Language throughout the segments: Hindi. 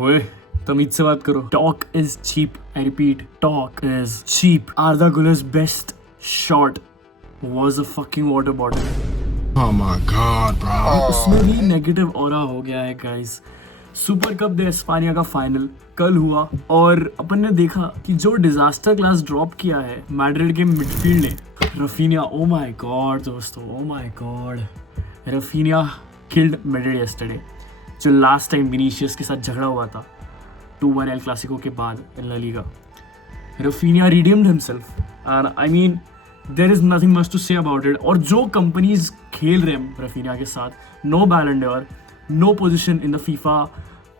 ओए तमीज से बात करो. Talk is cheap. I repeat, talk is cheap. Arda Güler's best shot was a fucking water bottle. Oh my god, bro. उसमें भी नेगेटिव ऑरा हो गया है गाइस. सुपर कप दे एस्पानिया का फाइनल कल हुआ और अपन ने देखा कि जो डिजास्टर क्लास ड्रॉप किया है मैड्रिड के मिडफील्ड ने. रफीनिया, ओ माय गॉड दोस्तों, oh my God. Raphinha killed Madrid yesterday. जो लास्ट टाइम विनीशियस के साथ झगड़ा हुआ था 2-1 एल क्लासिको के बाद in La Liga, Raphinha redeemed himself. And I mean there is nothing much to say about it. और जो कंपनीज खेल रहे हैं रफीनिया के साथ, no Ballon d'Or, no position in the FIFA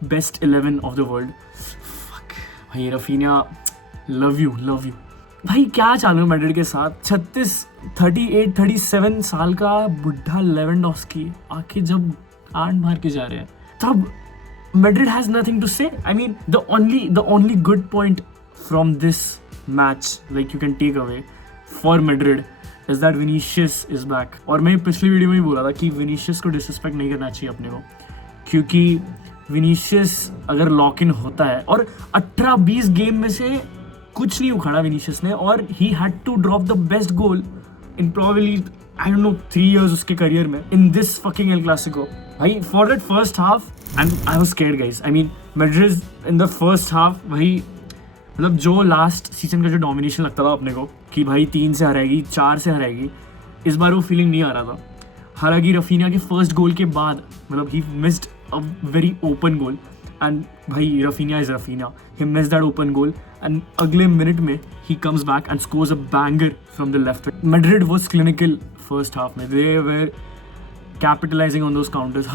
best 11 of the world. भाई रफीनिया, लव यू भाई. क्या चालू है मैड्रिड के साथ. 37 साल का बुढ़ा लेवेंडोव्स्की आके जब आंट मार के जा रहे हैं, तब Madrid has nothing to say. I mean the only good point from this match like you can take away for Madrid is that Vinicius is back. और मैं पिछली वीडियो में ही बोला था कि विनीशियस को डिसरिस्पेक्ट नहीं करना चाहिए अपने को, क्योंकि विनीशियस अगर लॉक इन होता है, और 18-20 गेम में से कुछ नहीं उखाड़ा विनीशियस ने, और he had to drop the best goal in probably I don't know 3 years उसके करियर में in this fucking El Clasico. भाई for that first half and I was scared guys. I mean Madrid in the first half, भाई मतलब जो लास्ट सीजन का जो डोमिनेशन लगता था अपने को कि भाई 3 से हराएगी, 4 से हराएगी, इस बार वो फीलिंग नहीं आ रहा था. हालांकि रफीनिया के फर्स्ट गोल के बाद मतलब he missed a very open goal, and भाई Raphinha is Raphinha, he missed that open goal and अगले मिनट में he comes back and scores a banger from the left. Madrid was clinical first half में. They were capitalizing on those counters.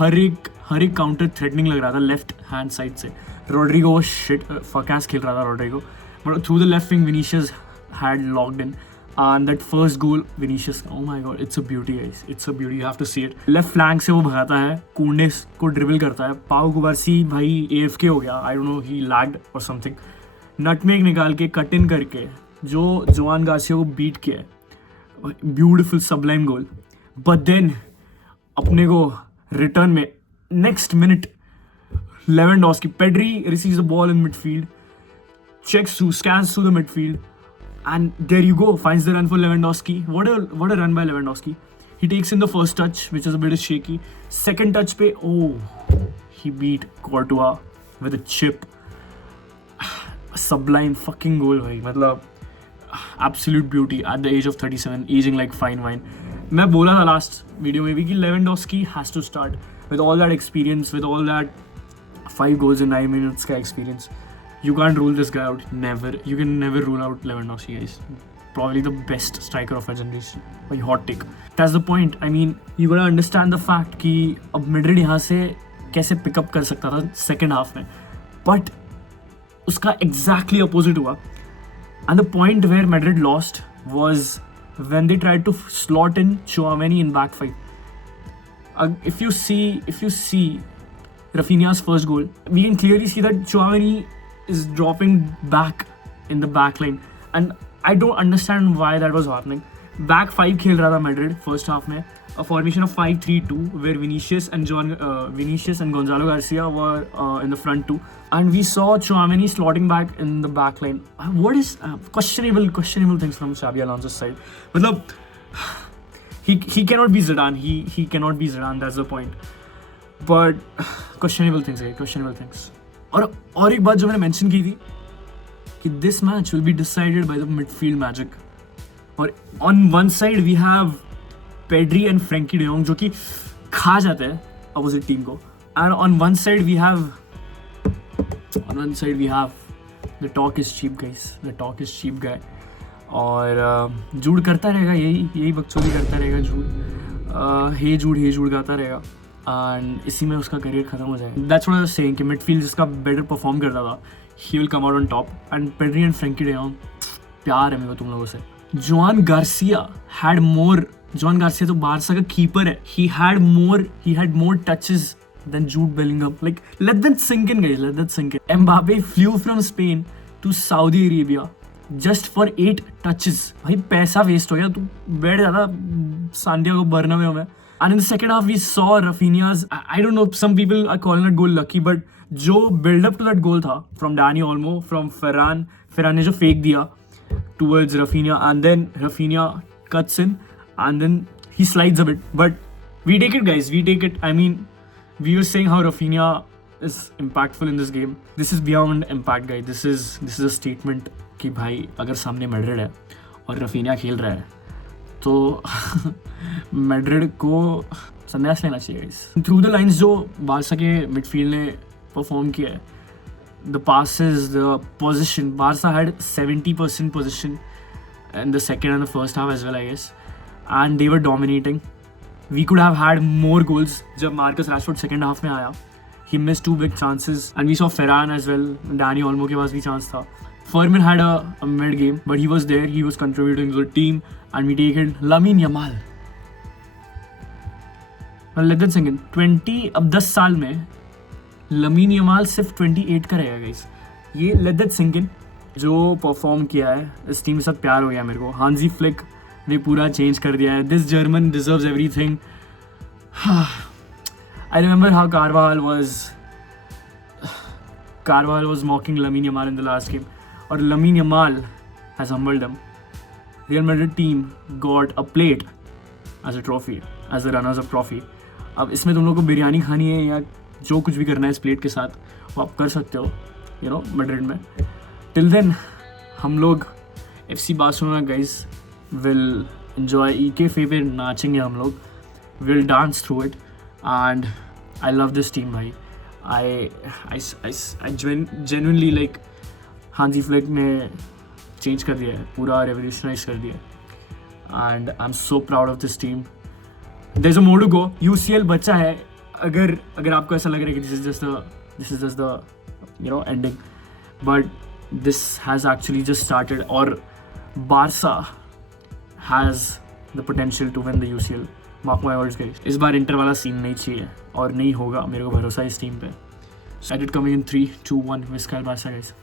हर एक काउंटर थ्रेटनिंग लग रहा था लेफ्ट हैंड साइड से. रोड्रिगो was shit, फकास खेल रहा था Rodrigo, but through the left wing Vinicius had locked in, and that first goal Vinicius, oh my god, it's a beauty guys, it's a beauty, you have to see it. Left flank से वो भगाता है, कुंडे को ड्रिबल करता है, पाउ कुबार्सी भाई AFK हो गया, I don't know, he lagged or something. Nutmeg निकाल के कट इन करके जो जोआन गार्सिया को बीट किया है, beautiful sublime goal. But then अपने को रिटर्न में next minute Lewandowski, Pedri receives the ball in midfield, checks through, scans through the midfield, and there you go, finds the run for Lewandowski. What a run by Lewandowski. He takes in the first touch, which is a bit shaky. Second touch pe, oh, he beat Courtois with a chip. Sublime fucking goal भाई, मतलब absolute beauty at the age of 37, aging like fine wine. मैं बोला था लास्ट वीडियो में भी कि Lewandowski has to start with all that experience, with all that 5 goals in 9 minutes का experience. You can't rule this guy out, never. You can never rule out Lewandowski guys. Probably the best striker of our generation. भाई hot take. That's the point. I mean, you gotta understand the fact कि अब Madrid यहाँ से कैसे pick up कर सकता था second half में, but उसका exactly opposite हुआ. And the point where Madrid lost was when they tried to slot in Tchouaméni in back five. If you see Rafinha's first goal, we can clearly see that Tchouaméni is dropping back in the back line, and I don't understand why that was happening. Back five खेल रहा था Madrid first half में, a formation of 5-3-2 where Vinicius and Gonzalo Garcia were in the front two, and we saw Tchouaméni slotting back in the back line. What is questionable things from Xabi Alonso's side. मतलब he cannot be Zidane. He cannot be Zidane. That's the point. But questionable things. और एक बात जो मैंने मेंशन की थी कि this match will be decided by the midfield magic. और on one side we have Pedri and Frenkie de Jong जो कि खा जाते हैं opposite team को, and on one side we have the talk is cheap guys, the talk is cheap guy. और जूड करता रहेगा, यही बकचोदी करता रहेगा, हे जूड गाता रहेगा, एंड इसी में उसका करियर खत्म हो जाएगा. That's what I was saying कि मिडफील्ड जिसका बेटर परफॉर्म करता था, he will come out on top. And Pedri and Frenkie de Jong, प्यार है मेरे को तुम लोगों से. जोआन गार्सिया तो बारसा का कीपर है. he had more touches than Jude Bellingham. Like, let that sink in guys, let that sink in. Mbappe flew from Spain to Saudi Arabia just for 8 touches. भाई पैसा वेस्ट हो गया. तू बैठ जाता सांडियागो बर्नाब्यू में, And in the second half, we saw Rafinha's, I don't know, some people are calling it goal lucky, but जो build up to that goal था from Dani Olmo, from Ferran ने जो फेंक दिया towards Rafinha, and then Rafinha cuts in, and then he slides a bit. But we take it, guys. We take it. I mean, we were saying how Rafinha is impactful in this game. This is beyond impact, guys. This is a statement कि भाई अगर सामने मैड्रिड है और रफीनिया खेल रहा है तो मैड्रिड को संन्यास लेना चाहिए गाइस. थ्रू द लाइंस जो बारसा के मिडफील्ड ने परफॉर्म किया है, the passes, the position, Barça had 70% position in the second and the first half as well, I guess, and they were dominating. We could have had more goals. जब मार्कस रैशफोर्ड second half में आया, he missed 2 big chances, and we saw Ferran as well. Dani Olmo के पास भी chance था. Fermin had a mid game, but he was there. He was contributing to the team, and we take it. Lamine Yamal. Well, let that sink in. 20 अब 10 साल में Lamine Yamal सिर्फ 28 का रहेगा guys. ये let that sink in. जो परफॉर्म किया है इस टीम के साथ प्यार हो गया मेरे को. हांजी फ्लिक ने पूरा चेंज कर दिया है. This German deserves everything. I remember how Carvajal was mocking Lamine Yamal in the last game, और Lamine Yamal has humbled them. Real Madrid team got a plate as a trophy, as the runners-up trophy. अब इसमें तुम लोग को बिरयानी खानी है या जो कुछ भी करना है इस प्लेट के साथ वो आप कर सकते हो, यू नो, मैड्रिड में. टिल देन हम लोग FC Barcelona guys will enjoy. EKFA पे नाचेंगे हम लोग. Will dance through it and I love this team भाई. I genuinely like हांजी फ्लिक ने चेंज कर दिया है, पूरा रेवोल्यूशनाइज कर दिया है, and I am so proud of this team. There is a more to go. UCL बचा है. अगर आपको ऐसा लग रहा है कि this is just the you know ending, but this has actually just started, और Barca has the potential to win the UCL. Mark my words guys. इस बार इंटर वाला सीन नहीं चाहिए और नहीं होगा, मेरे को भरोसा है इस टीम पे. Started coming in 3, 2, 1. Visca Barca guys.